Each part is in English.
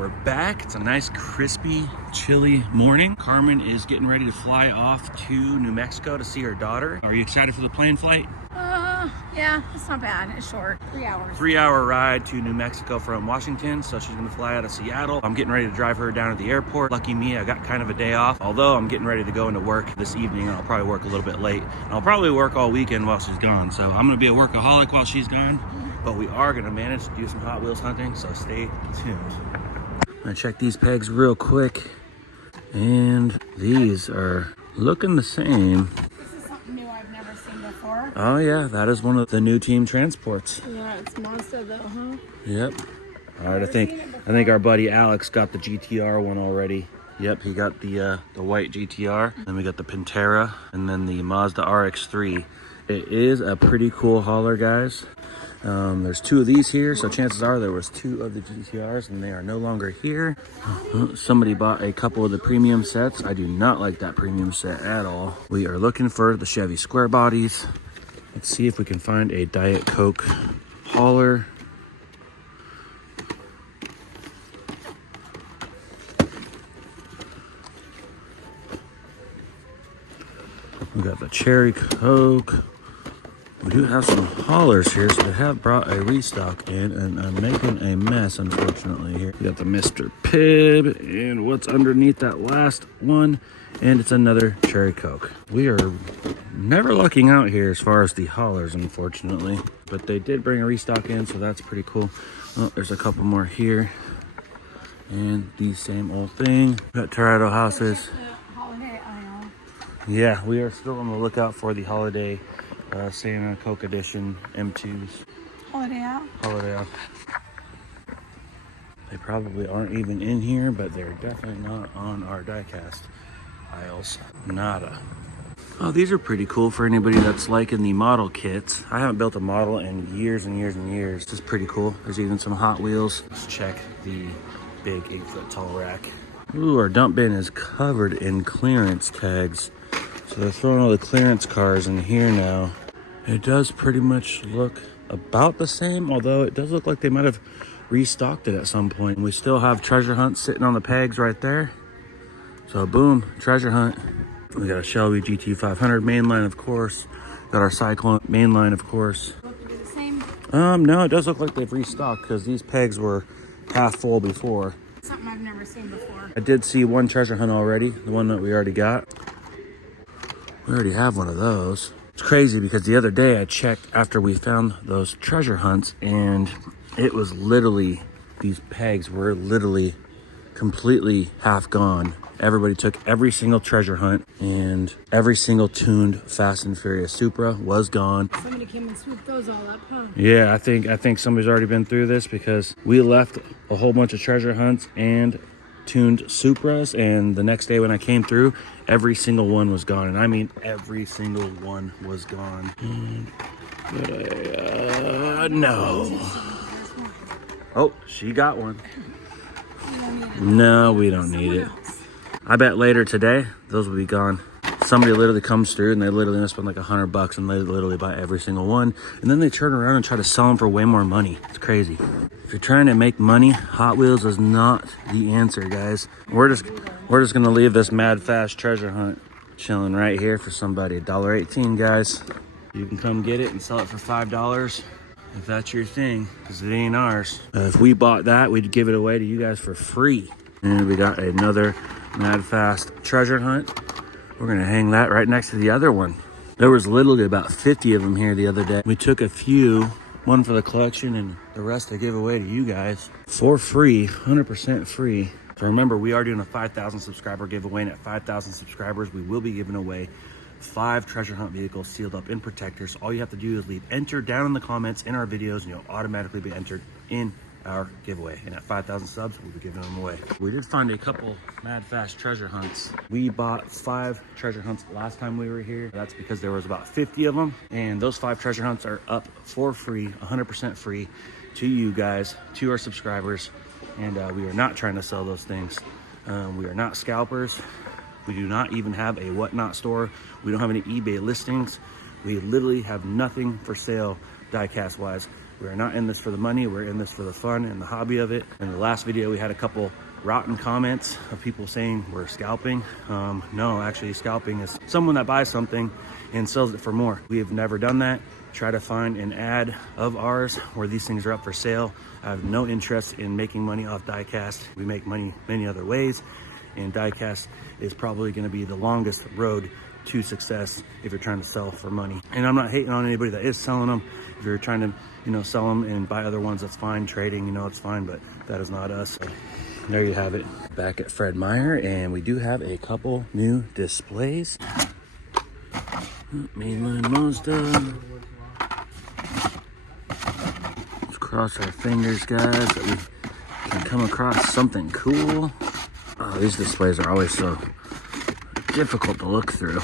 we're back. It's a nice, crispy, chilly morning. Carmen is getting ready to fly off to New Mexico to see her daughter. Are you excited for the plane flight? Yeah, it's not bad. It's short, 3 hours. 3-hour ride to New Mexico from Washington. So she's gonna fly out of Seattle. I'm getting ready to drive her down to the airport. Lucky me, I got kind of a day off. Although I'm getting ready to go into work this evening, and I'll probably work a little bit late. And I'll probably work all weekend while she's gone. So I'm gonna be a workaholic while she's gone. But we are gonna manage to do some Hot Wheels hunting, so stay tuned. I'm gonna check these pegs real quick. And these are looking the same. This is something new I've never seen before. Oh yeah, that is one of the new team transports. Yeah, it's Mazda though, huh? Yep. All right, I think our buddy Alex got the GTR one already. Yep, he got the white GTR. Then we got the Pantera, and then the Mazda RX-3. It is a pretty cool hauler, guys. There's 2 of these here, so chances are there was 2 of the GTRs, and they are no longer here. Somebody bought a couple of the premium sets. I do not like that premium set at all. We are looking for the Chevy square bodies. Let's see if we can find a Diet Coke hauler. We got the Cherry Coke. We do have some haulers here, so they have brought a restock in, and I'm making a mess, unfortunately, here. We got the Mr. Pibb, and what's underneath that last one, and it's another Cherry Coke. We are never lucking out here as far as the haulers, unfortunately, but they did bring a restock in, so that's pretty cool. Oh, there's a couple more here, and the same old thing. Got Toretto houses. Holiday aisle. Yeah, we are still on the lookout for the holiday Santa Coke Edition M2s. Holiday out? Holiday out. They probably aren't even in here, but they're definitely not on our diecast aisles. Nada. Oh, these are pretty cool for anybody that's liking the model kits. I haven't built a model in years and years and years. This is pretty cool. There's even some Hot Wheels. Let's check the big 8-foot tall rack. Ooh, our dump bin is covered in clearance tags. So they're throwing all the clearance cars in here now. It does pretty much look about the same, although it does look like they might have restocked it at some point. We still have treasure hunt sitting on the pegs right there. So boom, treasure hunt. We got a Shelby GT500 mainline, of course. Got our Cyclone mainline, of course. Look the same. No, it does look like they've restocked because these pegs were half full before. Something I've never seen before. I did see one treasure hunt already, the one that we already got. We already have one of those. It's crazy because the other day I checked after we found those treasure hunts, and it was literally, these pegs were literally completely half gone. Everybody took every single treasure hunt, and every single tuned Fast and Furious Supra was gone. Somebody came and swooped those all up, huh? Yeah, I think somebody's already been through this because we left a whole bunch of treasure hunts and tuned Supras, and the next day when I came through, every single one was gone, and I mean every single one was gone. No. Oh, she got one. No, we don't need it. I bet later today those will be gone. Somebody literally comes through and they literally spend like $100 and they literally buy every single one, and then they turn around and try to sell them for way more money. It's crazy. If you're trying to make money, Hot Wheels is not the answer, guys. We're just gonna leave this mad fast treasure hunt chilling right here for somebody. $1.18, guys. You can come get it and sell it for $5 if that's your thing, because it ain't ours. If we bought that, we'd give it away to you guys for free. And we got another mad fast treasure hunt. We're gonna hang that right next to the other one. There was literally about 50 of them here the other day. We took a few, one for the collection, and the rest I gave away to you guys for free, 100% free. So remember, we are doing a 5,000 subscriber giveaway, and at 5,000 subscribers, we will be giving away 5 treasure hunt vehicles sealed up in protectors. All you have to do is leave enter down in the comments in our videos, and you'll automatically be entered in our giveaway. And at 5,000 subs, we'll be giving them away. We did find a couple mad fast treasure hunts. We bought 5 treasure hunts last time we were here. That's because there was about 50 of them, and those 5 treasure hunts are up for free, 100% free to you guys, to our subscribers. And we are not trying to sell those things. We are not scalpers. We do not even have a whatnot store. We don't have any eBay listings. We literally have nothing for sale diecast wise. We're not in this for the money. We're in this for the fun and the hobby of it. In the last video, we had a couple rotten comments of people saying we're scalping. No, actually scalping is someone that buys something and sells it for more. We have never done that. Try to find an ad of ours where these things are up for sale. I have no interest in making money off diecast. We make money many other ways, and diecast is probably going to be the longest road to success if you're trying to sell for money. And I'm not hating on anybody that is selling them. If you're trying to, you know, sell them and buy other ones, that's fine. Trading, you know, it's fine, but that is not us. So there you have it. Back at Fred Meyer, and we do have a couple new displays. Mainline Mazda. Let's cross our fingers, guys, that we can come across something cool. Oh, these displays are always so difficult to look through.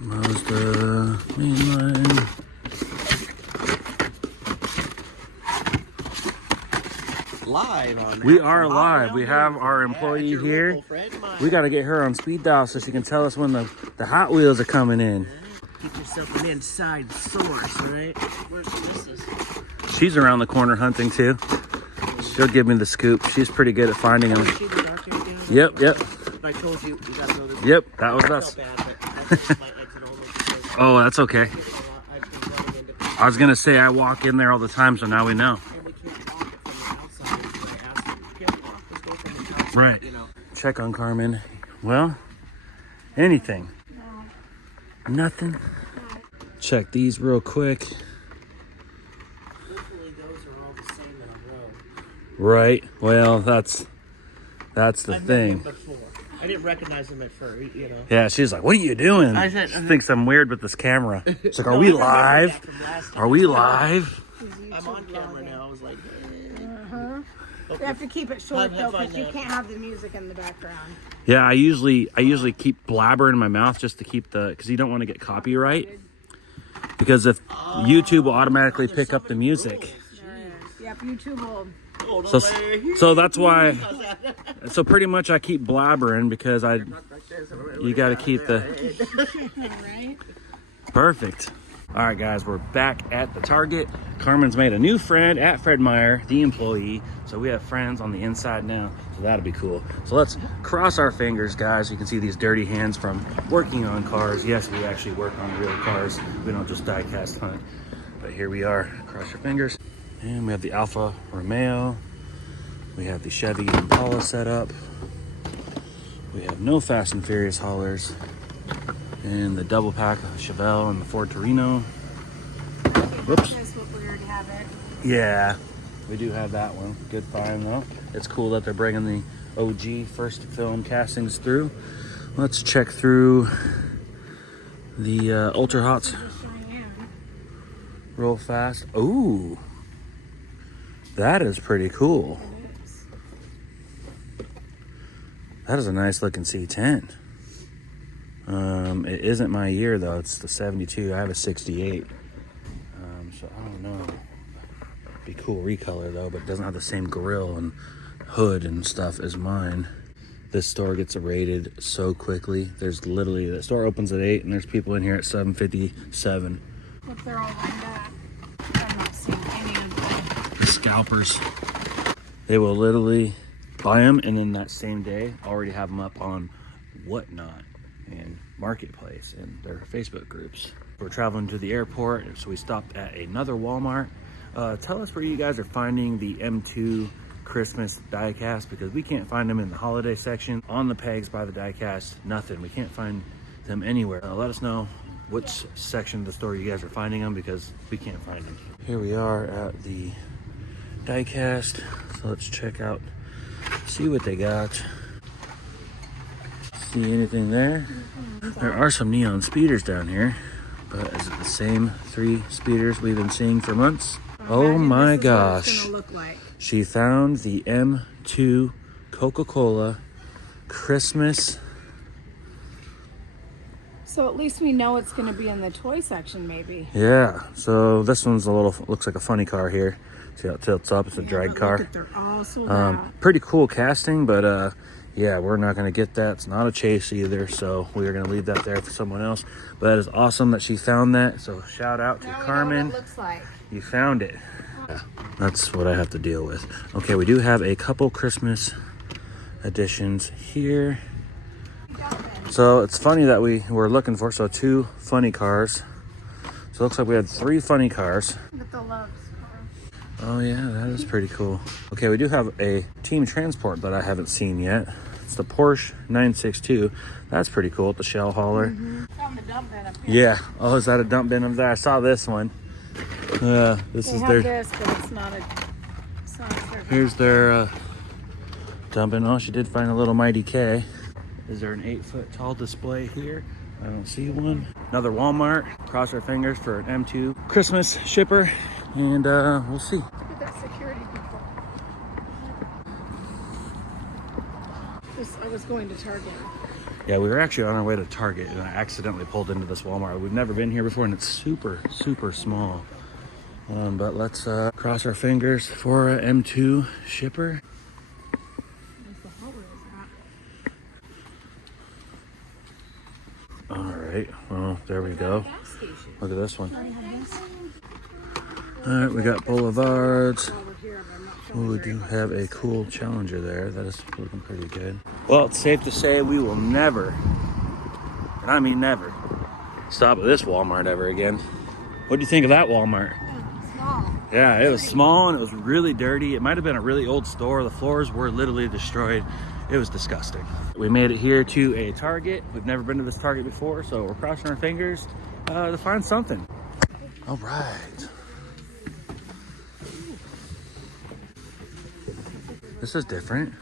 Mazda mainline. Live on that. We are live. We have our employee here. We got to get her on speed dial so she can tell us when the Hot Wheels are coming in. Get yourself an inside source, right? Where's this? She's around the corner hunting too. She'll give me the scoop. She's pretty good at finding them. Yep. I told you, you gotta know this. Yep, that was us. Oh, that's okay. I was gonna say I walk in there all the time, so now we know. Right. Check on Carmen. Well, anything? No. Nothing. Check these real quick. Hopefully those are all the same in a row. Right. Well, that's the I've thing. met them before. I didn't recognize them at first, you know. Yeah, she's like, "What are you doing?" I She thinks I'm weird with this camera. It's like, "Are we live? Are we live?" I'm on camera now. I was like, You have to keep it short though, because you can't have the music in the background. Yeah, I usually keep blabbering in my mouth just to keep because you don't want to get copyright. Because if YouTube will automatically pick up the music. Yep, YouTube will. So that's why. So pretty much I keep blabbering because you got to keep the. Right? Perfect. All right, guys, we're back at the Target. Carmen's made a new friend at Fred Meyer, the employee. So we have friends on the inside now, so that'll be cool. So let's cross our fingers, guys. You can see these dirty hands from working on cars. Yes, we actually work on real cars. We don't just die-cast hunt. But here we are. Cross your fingers. And we have the Alfa Romeo. We have the Chevy Impala set up. We have no Fast and Furious haulers. And the double pack of Chevelle and the Ford Torino. Whoops. We already have it. Yeah, we do have that one. Good find though. It's cool that they're bringing the OG first film castings through. Let's check through the Ultra Hots real fast. Ooh, that is pretty cool. That is a nice looking C10. It isn't my year though. It's the 72. I have a 68. So I don't know. Be cool recolor though, but it doesn't have the same grille and hood and stuff as mine. This store gets raided so quickly. There's literally, the store opens at 8 and there's people in here at 7:57. If they're all lined up. I'm not seeing any of The scalpers. They will literally buy them and then that same day already have them up on Whatnot and Marketplace and their Facebook groups. We're traveling to the airport, so we stopped at another Walmart. Tell us where you guys are finding the M2 Christmas diecast, because we can't find them in the holiday section, on the pegs by the diecast, nothing. We can't find them anywhere. Let us know which section of the store you guys are finding them, because we can't find them. Here we are at the diecast, so let's check out, see what they got. See anything there? There are some neon speeders down here, but is it the same 3 speeders we've been seeing for months? Oh my gosh. She found the M2 Coca-Cola Christmas. So at least we know it's going to be in the toy section, maybe. Yeah, so this one's a little, looks like a funny car here. See how it tilts up, it's a drag car. They're all sold out. Pretty cool casting, but yeah, we're not going to get that. It's not a chase either, so we are going to leave that there for someone else. But that is awesome that she found that. So shout out to Now we know Carmen. what it looks like. You found it. Yeah, that's what I have to deal with. Okay, we do have a couple Christmas editions here. So it's funny that we were looking for, so 2 funny cars. So it looks like we had 3 funny cars. Look at the loves. Oh yeah, that is pretty cool. Okay, we do have a team transport that I haven't seen yet. It's the Porsche 962. That's pretty cool with the shell hauler. Found the dump bin up here. Yeah. Oh, is that a dump bin up there? I saw this one. This They is have their. this, but it's not a service. Here's their dump bin. Oh, she did find a little Mighty K. Is there an 8-foot tall display here? I don't see one. Another Walmart. Cross our fingers for an M2 Christmas shipper, and we'll see. Look at that security people. I was going to Target. Yeah, we were actually on our way to Target, and I accidentally pulled into this Walmart. We've never been here before, and it's super, super small. But let's cross our fingers for an M2 shipper. All right, well, there we go. Look at this one. All right, we got Boulevards. Oh, we do have a cool Challenger there. That is looking pretty good. Well, it's safe to say we will never, and I mean never, stop at this Walmart ever again. What do you think of that Walmart? Small. Yeah, it was small and it was really dirty. It might have been a really old store. The floors were literally destroyed. It was disgusting. We made it here to a Target. We've never been to this Target before, so we're crossing our fingers to find something. All right. This is different.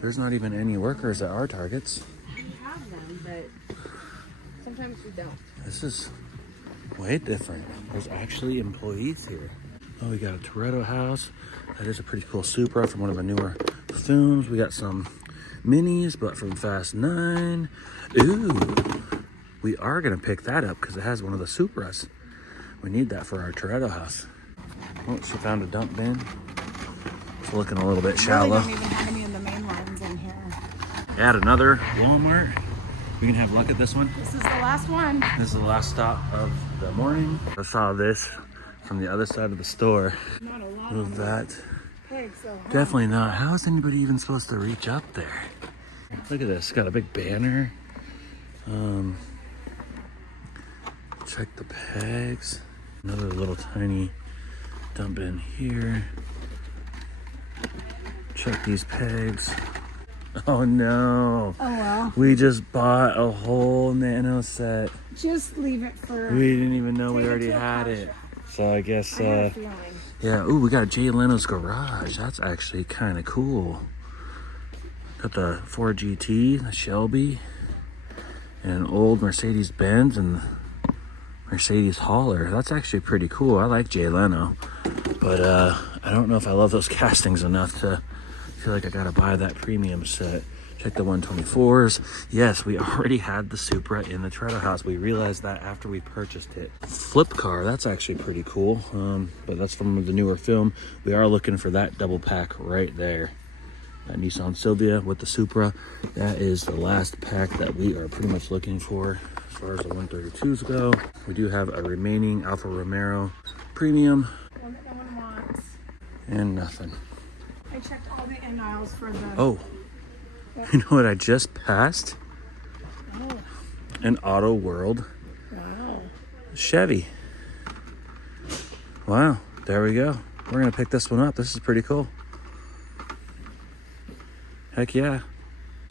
There's not even any workers at our Targets. We have them, but sometimes we don't. This is way different. There's actually employees here. Oh, we got a Toretto house. That is a pretty cool Supra from one of the newer films. We got some minis, but from Fast 9. Ooh, we are gonna pick that up because it has one of the Supras. We need that for our Toretto house. Oh, she found a dump bin. It's looking a little bit shallow. Really don't even have any of the main ones in here. Add another Walmart. We can have luck at this one. This is the last one. This is the last stop of the morning. I saw this from the other side of the store. Not a lot Move that. pigs, though. Huh? Definitely not. How is anybody even supposed to reach up there? Look at this. Got a big banner. Check the pegs. Another little tiny dump in here. Check these pegs. Oh no. Oh well. We just bought a whole nano set. Just leave it for. We didn't even know we Take it already to a had car it. show. So I guess, I have a feeling. yeah. Ooh, we got Jay Leno's garage. That's actually kind of cool. Got the Ford GT, the Shelby, and an old Mercedes Benz and Mercedes hauler. That's actually pretty cool. I like Jay Leno, but I don't know if I love those castings enough to feel like I gotta buy that premium set. Check the 124s. Yes, we already had the Supra in the Toretto house. We realized that after we purchased it. Flip car, that's actually pretty cool. But that's from the newer film. We are looking for that double pack right there. That Nissan Silvia with the Supra. That is the last pack that we are pretty much looking for as far as the 132s go. We do have a remaining Alfa Romero Premium. One that no one wants. And nothing. I checked all the end aisles for the. Oh, you know what I just passed? Oh, An Auto World wow. Chevy. Wow, there we go. We're gonna pick this one up. This is pretty cool. Heck yeah.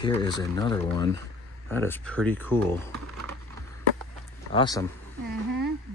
Here is another one. That is pretty cool. Awesome.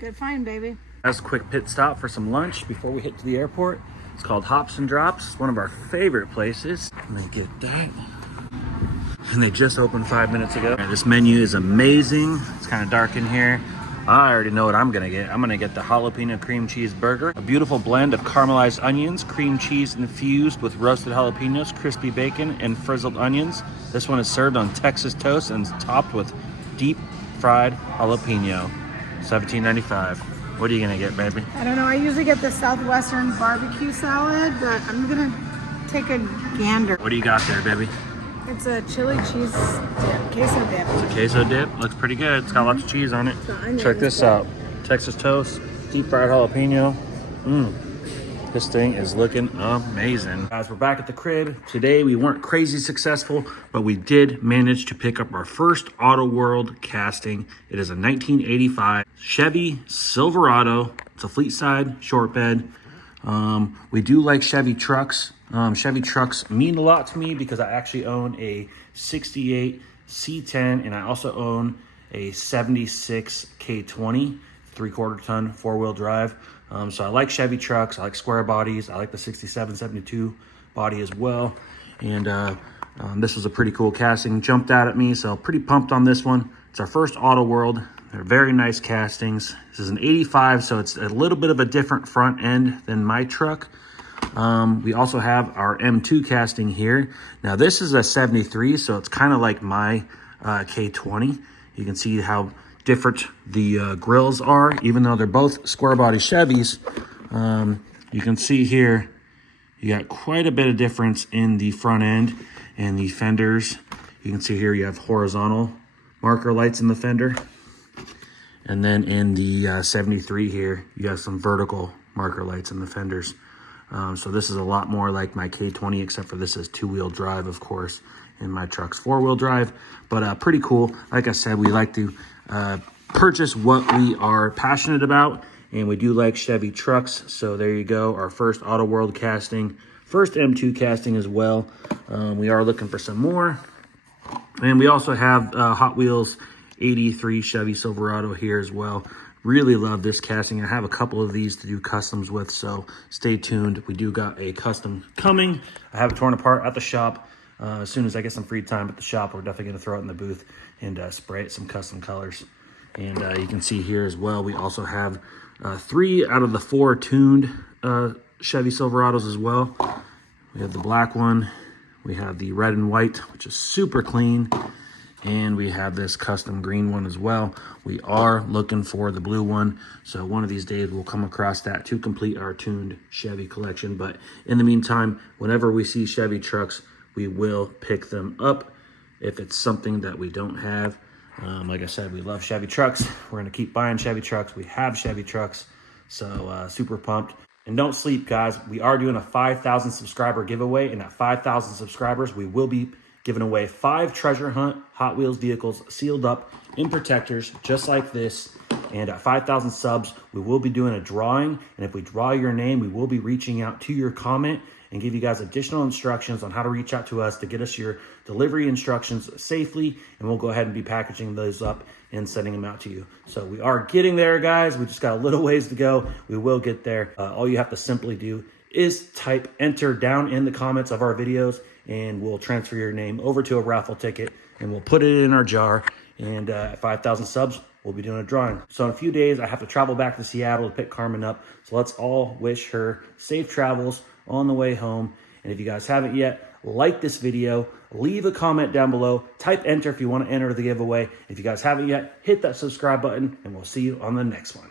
Good find, baby. That's a quick pit stop for some lunch before we hit to the airport. It's called Hops and Drops. It's one of our favorite places. I'm gonna get that. And they just opened 5 minutes ago. This menu is amazing. It's kind of dark in here. I already know what I'm gonna get. I'm gonna get the jalapeno cream cheese burger. A beautiful blend of caramelized onions, cream cheese infused with roasted jalapenos, crispy bacon, and frizzled onions. This one is served on Texas toast and is topped with deep fried jalapeno. $17.95. What are you gonna get, baby? I don't know. I usually get the Southwestern barbecue salad, but I'm gonna take a gander. What do you got there, baby? It's a chili cheese dip, queso dip. It's a queso dip. Looks pretty good. It's got lots of cheese on it. Check this out. Texas toast, deep fried jalapeno. This thing is looking amazing. Guys, we're back at the crib. Today we weren't crazy successful, but we did manage to pick up our first Auto World casting. It is a 1985 Chevy Silverado. It's a fleet side short bed. We do like Chevy trucks. Chevy trucks mean a lot to me because I actually own a 68 C10 and I also own a 76 K20 3/4 ton 4-wheel drive. So I like Chevy trucks. I like square bodies. I like the 67, 72 body as well. And this was a pretty cool casting. Jumped out at me, so pretty pumped on this one. It's our first Auto World. They're very nice castings. This is an 85, so it's a little bit of a different front end than my truck. We also have our M2 casting here. Now this is a 73, so it's kind of like my K20. You can see how different the grills are, even though they're both square body Chevys. You can see here you got quite a bit of difference in the front end and the fenders. You can see here you have horizontal marker lights in the fender, and then in the 73 here you have some vertical marker lights in the fenders. So this is a lot more like my K20, except for this is 2-wheel drive, of course, and my truck's 4-wheel drive. But pretty cool. Like I said, we like to purchase what we are passionate about, and we do like Chevy trucks. So there you go, our first Auto World casting, first M2 casting as well. We are looking for some more, and we also have Hot Wheels 83 Chevy Silverado here as well. Really love this casting. I have a couple of these to do customs with, so stay tuned. We do got a custom coming. I have it torn apart at the shop. As soon as I get some free time at the shop, we're definitely going to throw it in the booth and spray it some custom colors. And you can see here as well, we also have 3 out of the 4 tuned Chevy Silverados as well. We have the black one, we have the red and white, which is super clean, and we have this custom green one as well. We are looking for the blue one, so one of these days we'll come across that to complete our tuned Chevy collection. But in the meantime, whenever we see Chevy trucks, we will pick them up if it's something that we don't have. Like I said, we love Chevy trucks. We're going to keep buying Chevy trucks. We have Chevy trucks, so super pumped. And don't sleep, guys. We are doing a 5,000 subscriber giveaway, and at 5,000 subscribers, we will be giving away 5 treasure hunt Hot Wheels vehicles sealed up in protectors, just like this. And at 5,000 subs, we will be doing a drawing. And if we draw your name, we will be reaching out to your comment and give you guys additional instructions on how to reach out to us to get us your delivery instructions safely. And we'll go ahead and be packaging those up and sending them out to you. So we are getting there, guys. We just got a little ways to go. We will get there. All you have to simply do is type enter down in the comments of our videos, and we'll transfer your name over to a raffle ticket, and we'll put it in our jar. And at 5,000 subs, we'll be doing a drawing. So in a few days, I have to travel back to Seattle to pick Carmen up. So let's all wish her safe travels on the way home. And if you guys haven't yet, like this video, leave a comment down below, type enter if you want to enter the giveaway. If you guys haven't yet, hit that subscribe button, and we'll see you on the next one.